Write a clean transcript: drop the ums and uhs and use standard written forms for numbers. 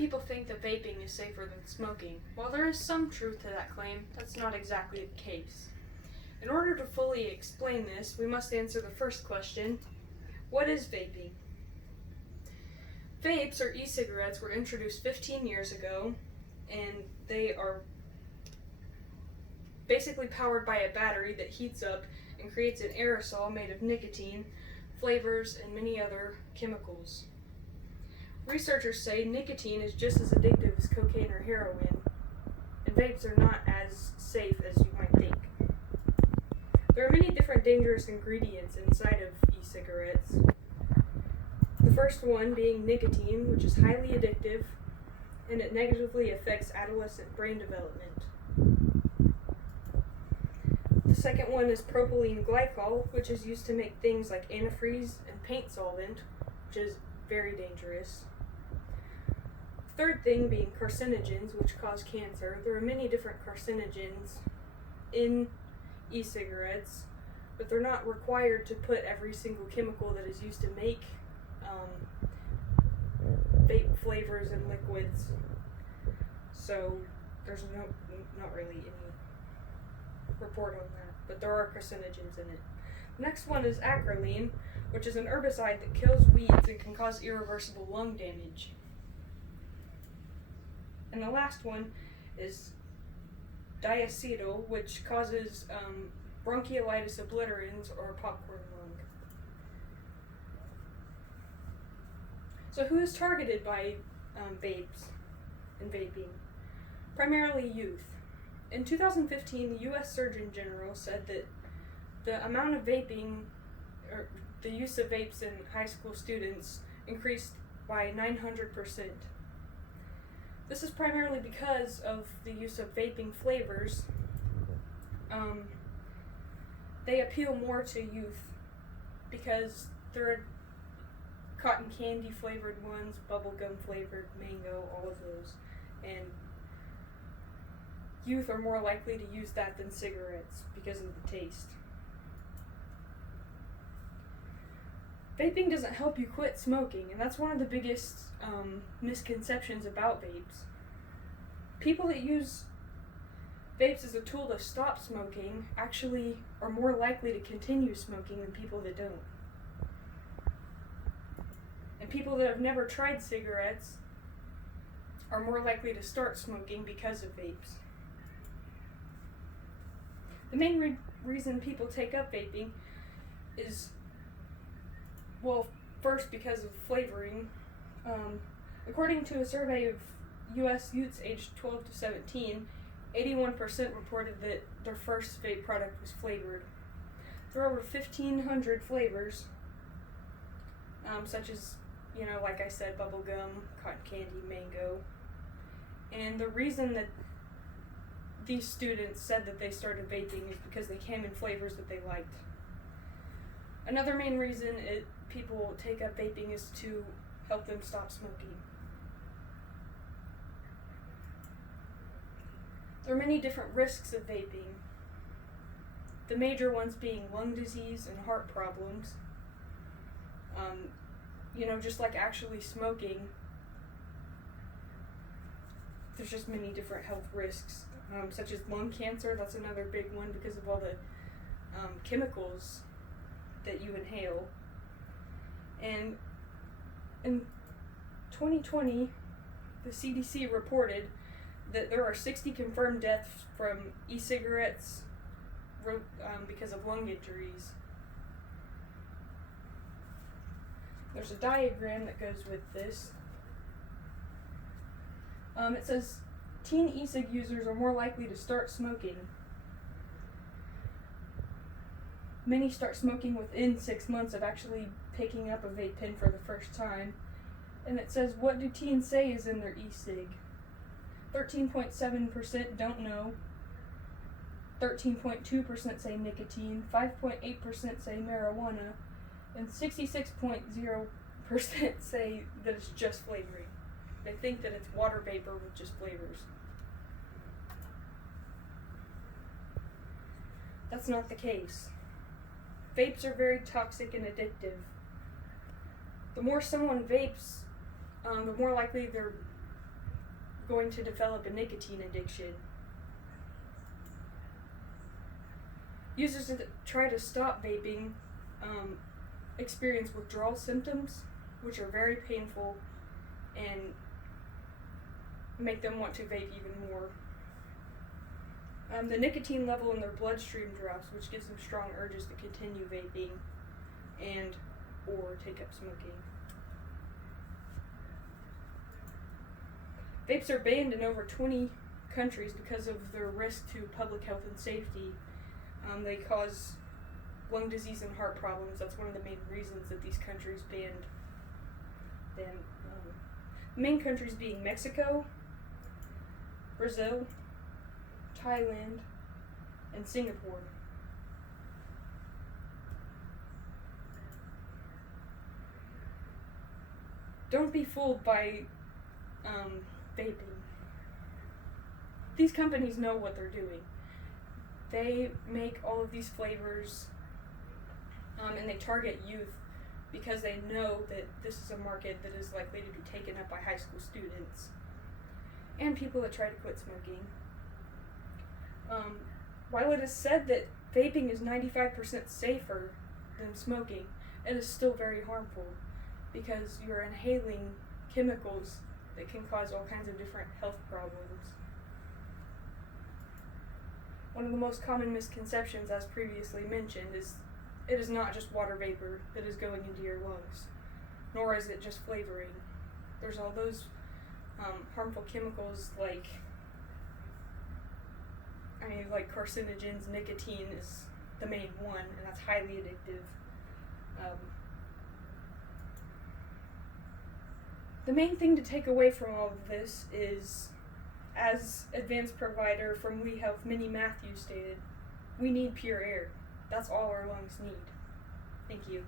people think that vaping is safer than smoking. While there is some truth to that claim, that's not exactly the case. In order to fully explain this, we must answer the first question: what is vaping? Vapes, or e-cigarettes, were introduced 15 years ago, and they are basically powered by a battery that heats up and creates an aerosol made of nicotine, flavors, and many other chemicals. Researchers say nicotine is just as addictive as cocaine or heroin, and vapes are not as safe as you might think. There are many different dangerous ingredients inside of e-cigarettes. The first one being nicotine, which is highly addictive, and it negatively affects adolescent brain development. The second one is propylene glycol, which is used to make things like antifreeze and paint solvent, which is very dangerous. Third thing being carcinogens, which cause cancer. There are many different carcinogens in e-cigarettes, but they're not required to put every single chemical that is used to make vape flavors and liquids. So there's not really any report on that, but there are carcinogens in it. The next one is acrolein, which is an herbicide that kills weeds and can cause irreversible lung damage. And the last one is diacetyl, which causes bronchiolitis obliterans or popcorn lung. So who is targeted by vapes and vaping? Primarily youth. In 2015, the U.S. Surgeon General said that the amount of vaping, or the use of vapes in high school students, increased by 900%. This is primarily because of the use of vaping flavors. They appeal more to youth because there are cotton candy flavored ones, bubblegum flavored, mango, all of those. And youth are more likely to use that than cigarettes because of the taste. Vaping doesn't help you quit smoking, and that's one of the biggest misconceptions about vapes. People that use vapes as a tool to stop smoking actually are more likely to continue smoking than people that don't. And people that have never tried cigarettes are more likely to start smoking because of vapes. The main reason people take up vaping is, well, first because of flavoring. According to a survey of U.S. youths aged 12 to 17, 81% reported that their first vape product was flavored. There are over 1,500 flavors, such as, like I said, bubblegum, cotton candy, mango. And the reason that these students said that they started vaping is because they came in flavors that they liked. Another main reason people take up vaping is to help them stop smoking. There are many different risks of vaping. The major ones being lung disease and heart problems. Just like actually smoking, there's just many different health risks, such as lung cancer. That's another big one because of all the chemicals that you inhale. And in 2020, the CDC reported that there are 60 confirmed deaths from e-cigarettes because of lung injuries. There's a diagram that goes with this. It says teen e-cig users are more likely to start smoking. Many start smoking within 6 months of actually picking up a vape pen for the first time. And it says, what do teens say is in their e-cig? 13.7% don't know. 13.2% say nicotine. 5.8% say marijuana. And 66.0% say that it's just flavoring. They think that it's water vapor with just flavors. That's not the case. Vapes are very toxic and addictive. The more someone vapes, the more likely their going to develop a nicotine addiction. Users that try to stop vaping experience withdrawal symptoms, which are very painful and make them want to vape even more. The nicotine level in their bloodstream drops, which gives them strong urges to continue vaping and or take up smoking. Vapes are banned in over 20 countries because of their risk to public health and safety. They cause lung disease and heart problems. That's one of the main reasons that these countries banned them. Main countries being Mexico, Brazil, Thailand, and Singapore. Don't be fooled by vaping. These companies know what they're doing. They make all of these flavors and they target youth because they know that this is a market that is likely to be taken up by high school students and people that try to quit smoking. While it is said that vaping is 95% safer than smoking, it is still very harmful because you're inhaling chemicals that can cause all kinds of different health problems. One of the most common misconceptions, as previously mentioned, is it is not just water vapor that is going into your lungs, nor is it just flavoring. There's all those harmful chemicals like carcinogens. Nicotine is the main one, and that's highly addictive. The main thing to take away from all of this is, as advanced provider from Lee Health, Minnie Matthews stated, we need pure air. That's all our lungs need. Thank you.